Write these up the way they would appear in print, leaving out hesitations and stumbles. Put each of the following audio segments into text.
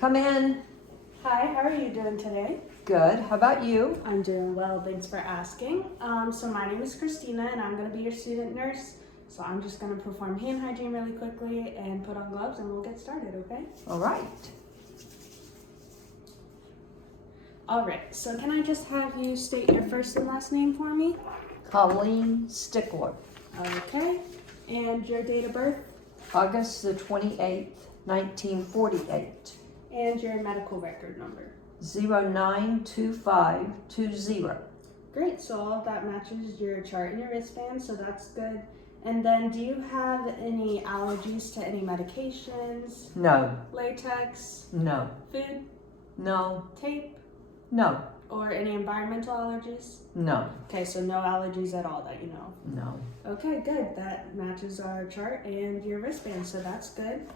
Come in. Hi, how are you doing today? Good. How about you? I'm doing well, thanks for asking. So my name is Christina and I'm gonna be your student nurse. So I'm just gonna perform hand hygiene really quickly and put on gloves and we'll get started, okay? All right. All right, so can I just have you state your first and last name for me? Colleen Stickler. Okay, and your date of birth August the 28th, 1948. and your medical record number. 092520. Great, so all of that matches your chart and your wristband, so that's good. And then do you have any allergies to any medications, No, latex, no, food, no, tape, no, or any environmental allergies? no, Okay, so no allergies at all that you know. no. Okay, good. That matches our chart and your wristband, so that's good.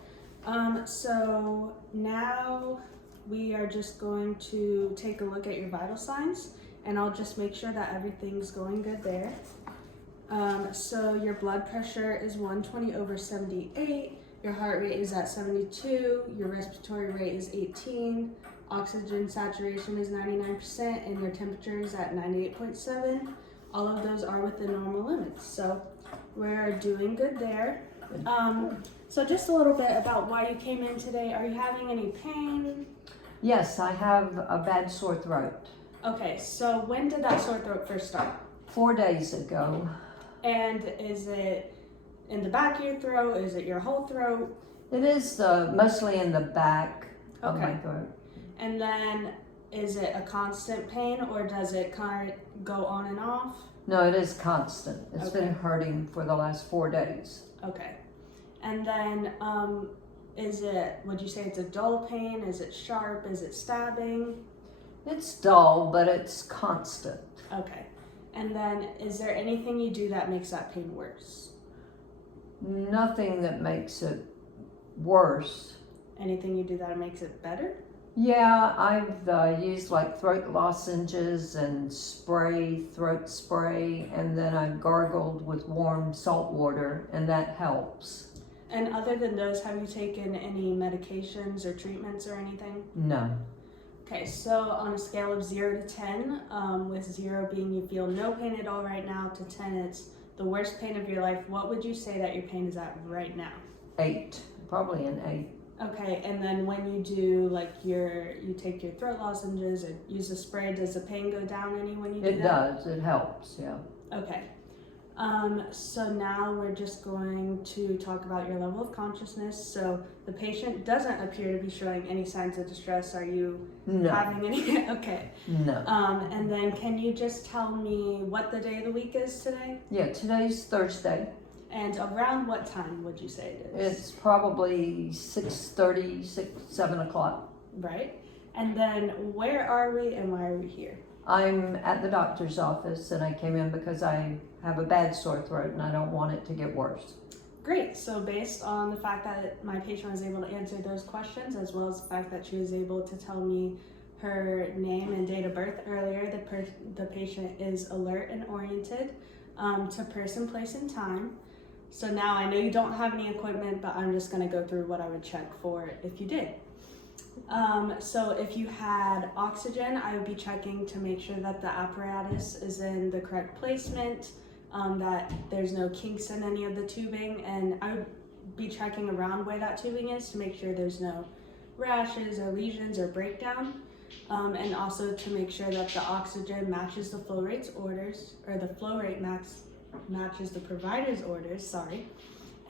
So now we are just going to take a look at your vital signs, and I'll just make sure that everything's going good there. So your blood pressure is 120/78, your heart rate is at 72, your respiratory rate is 18, oxygen saturation is 99%, and your temperature is at 98.7. All of those are within normal limits, so we're doing good there. So just a little bit about why you came in today. Are you having any pain? Yes, I have a bad sore throat. Okay, so when did that sore throat first start? 4 days ago. And is it in the back of your throat? Is it your whole throat? It is mostly in the back of my Okay. throat. And then is it a constant pain or does it kind of go on and off? No, it is constant. It's Okay. been hurting for the last 4 days. Okay. And then would you say it's a dull pain? Is it sharp? Is it stabbing? It's dull, but it's constant. Okay. And then is there anything you do that makes that pain worse? Nothing that makes it worse. Anything you do that makes it better? Yeah, I've used like throat lozenges and throat spray, and then I've gargled with warm salt water, and that helps. And other than those, have you taken any medications or treatments or anything? No. Okay, so on a scale of 0 to 10, with 0 being you feel no pain at all right now, to 10 it's the worst pain of your life, what would you say that your pain is at right now? 8, probably an 8. Okay, and then when you do you take your throat lozenges or use the spray, does the pain go down any when you do that? It does, it helps, yeah. Okay. So now we're just going to talk about your level of consciousness. So the patient doesn't appear to be showing any signs of distress. Are you No, having any? Okay. no. And then can you just tell me what the day of the week is today? Yeah, today's Thursday. And around what time would you say it is? It's probably 6:30, 7 o'clock. Right. And then where are we and why are we here? I'm at the doctor's office, and I came in because I have a bad sore throat and I don't want it to get worse. Great. So based on the fact that my patient was able to answer those questions, as well as the fact that she was able to tell me her name and date of birth earlier, the patient is alert and oriented to person, place, and time. So now I know you don't have any equipment, but I'm just going to go through what I would check for if you did. So if you had oxygen, I would be checking to make sure that the apparatus is in the correct placement, that there's no kinks in any of the tubing, and I would be checking around where that tubing is to make sure there's no rashes or lesions or breakdown, and also to make sure that the oxygen matches the flow rate's orders, or the flow rate matches the provider's orders, sorry.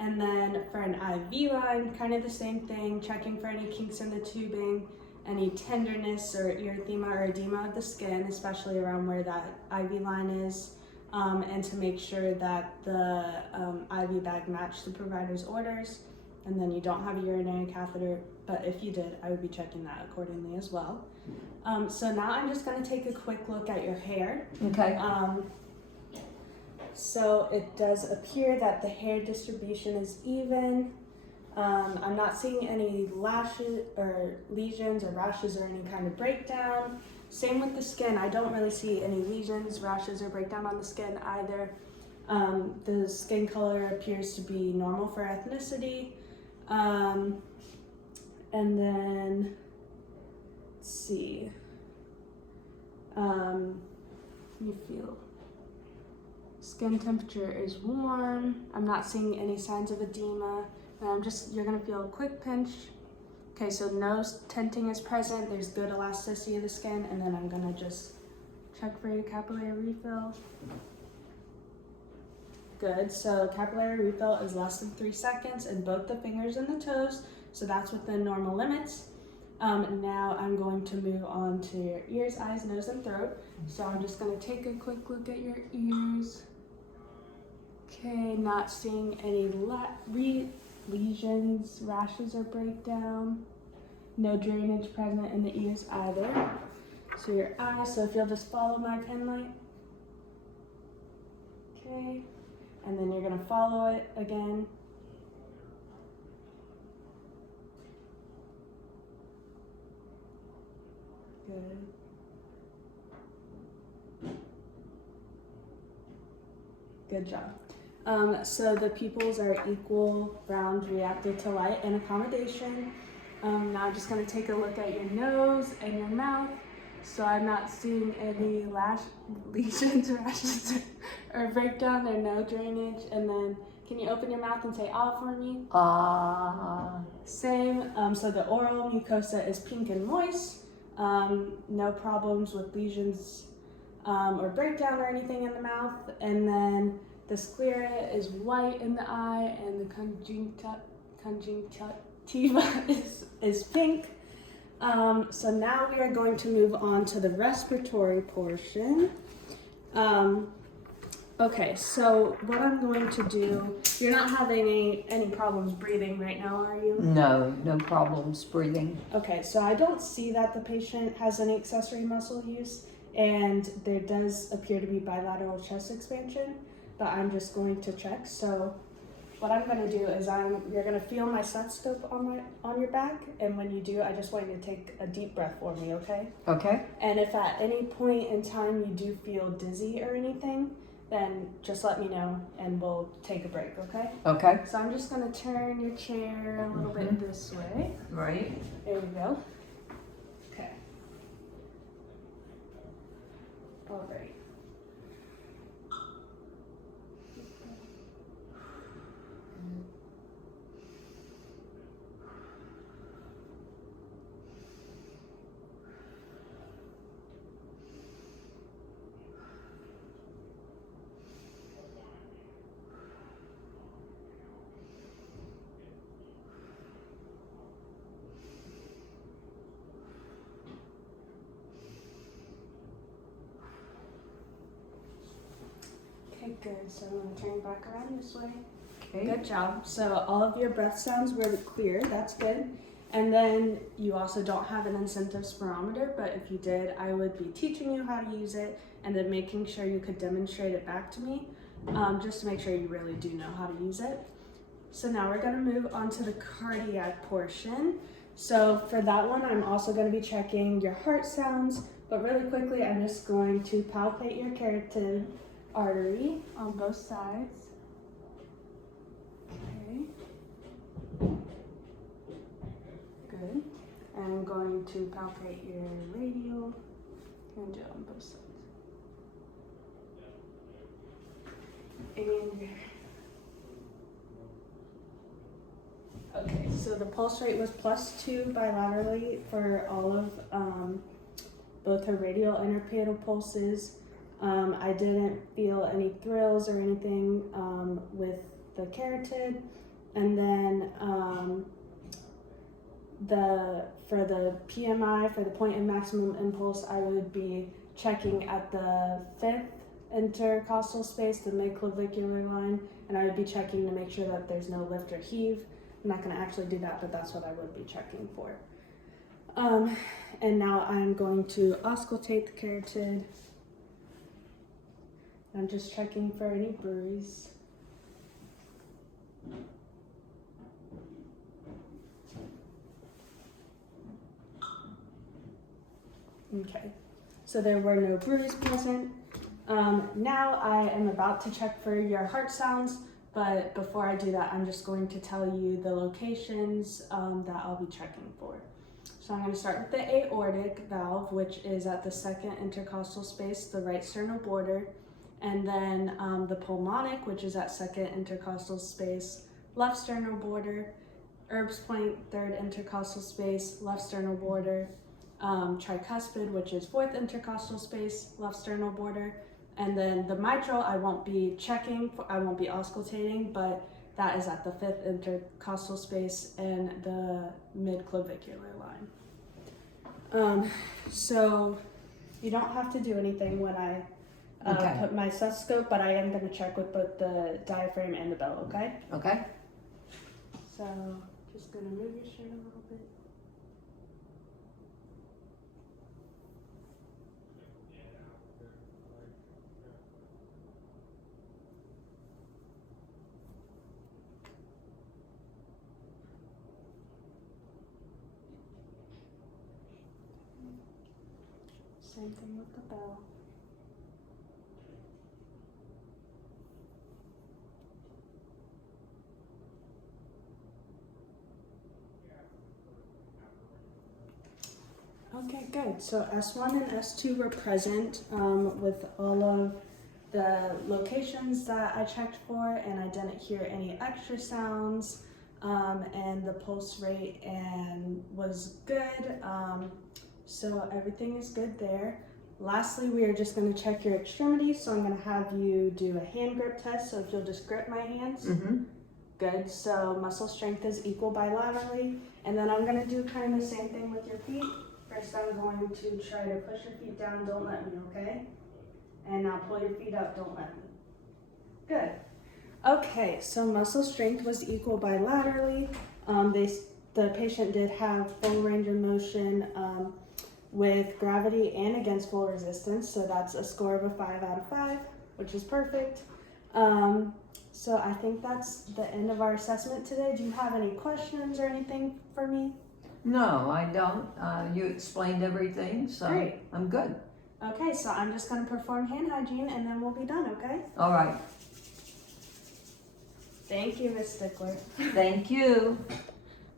And then for an IV line, kind of the same thing, checking for any kinks in the tubing, any tenderness or erythema or edema of the skin, especially around where that IV line is, and to make sure that the IV bag matched the provider's orders. And then you don't have a urinary catheter, but if you did, I would be checking that accordingly as well. So now I'm just going to take a quick look at your hair. Okay. So it does appear that the hair distribution is even. I'm not seeing any lashes or lesions or rashes or any kind of breakdown. Same with the skin. I don't really see any lesions, rashes, or breakdown on the skin either. The skin color appears to be normal for ethnicity. And then let's see. You feel skin temperature is warm. I'm not seeing any signs of edema. And you're gonna feel a quick pinch. Okay, so no tenting is present. There's good elasticity of the skin. And then I'm gonna just check for your capillary refill. Good, so capillary refill is less than 3 seconds in both the fingers and the toes. So that's within normal limits. Now I'm going to move on to your ears, eyes, nose, and throat. So I'm just gonna take a quick look at your ears. Okay, not seeing any lesions, rashes, or breakdown. No drainage present in the ears either. So your eyes, so if you'll just follow my pen light. Okay, and then you're gonna follow it again. Good. Good job. So the pupils are equal, round, reactive to light, and accommodation. Now I'm just going to take a look at your nose and your mouth. So I'm not seeing any lesions, rashes, or breakdown. There's no drainage. And then can you open your mouth and say ah for me? Ah. Same. So the oral mucosa is pink and moist. No problems with lesions or breakdown or anything in the mouth. And then the sclera is white in the eye, and the conjunctiva is pink. So now we are going to move on to the respiratory portion. Okay, so what I'm going to do, you're not having any problems breathing right now, are you? No problems breathing. Okay, so I don't see that the patient has any accessory muscle use, and there does appear to be bilateral chest expansion, but I'm just going to check. So what I'm going to do is you're going to feel my stethoscope on your back, and when you do, I just want you to take a deep breath for me, okay? Okay. And if at any point in time you do feel dizzy or anything, then just let me know and we'll take a break, okay? Okay. So I'm just going to turn your chair a little bit this way. Right. There we go. Okay. All right. Okay, good. So I'm going to turn back around this way. Okay. Good job. So all of your breath sounds were clear. That's good. And then you also don't have an incentive spirometer, but if you did, I would be teaching you how to use it and then making sure you could demonstrate it back to me, just to make sure you really do know how to use it. So now we're going to move on to the cardiac portion. So for that one, I'm also going to be checking your heart sounds, but really quickly, I'm just going to palpate your carotid artery on both sides. Okay. Good. And I'm going to palpate your radial and do it on both sides. And okay, so the pulse rate was +2 bilaterally for all of both her radial and her pietal pulses. I didn't feel any thrills or anything with the carotid. And then for the PMI, for the point of maximum impulse, I would be checking at the 5th intercostal space, the midclavicular line, and I would be checking to make sure that there's no lift or heave. I'm not going to actually do that, but that's what I would be checking for. And now I'm going to auscultate the carotid. I'm just checking for any bruise. Okay, so there were no bruises present. Now I am about to check for your heart sounds, but before I do that, I'm just going to tell you the locations that I'll be checking for. So I'm going to start with the aortic valve, which is at the second intercostal space, the right sternal border. And then the pulmonic, which is at second intercostal space, left sternal border. Erb's point, third intercostal space, left sternal border. Tricuspid, which is fourth intercostal space, left sternal border. And then the mitral, I won't be checking, I won't be auscultating, but that is at the fifth intercostal space and the mid-clavicular line. So you don't have to do anything when I Okay. put my stethoscope, but I am going to check with both the diaphragm and the bellow, okay? Okay? So just going to move your shirt a little bit. Same thing with the bell. Okay, good. So S1 and S2 were present with all of the locations that I checked for, and I didn't hear any extra sounds, and the pulse rate and was good. So everything is good there. Lastly, we are just going to check your extremities. So I'm going to have you do a hand grip test. So if you'll just grip my hands. Mm-hmm. Good. So muscle strength is equal bilaterally. And then I'm going to do kind of the same thing with your feet. First, I'm going to try to push your feet down. Don't let me, okay? And now pull your feet up. Don't let me. Good. Okay, so muscle strength was equal bilaterally. The patient did have full range of motion with gravity and against full resistance. So that's a score of a 5 out of 5, which is perfect. So I think that's the end of our assessment today. Do you have any questions or anything for me? No, I don't. You explained everything, so Great. I'm good. Okay, so I'm just going to perform hand hygiene and then we'll be done, okay? All right. Thank you, Ms. Stickler. Thank you.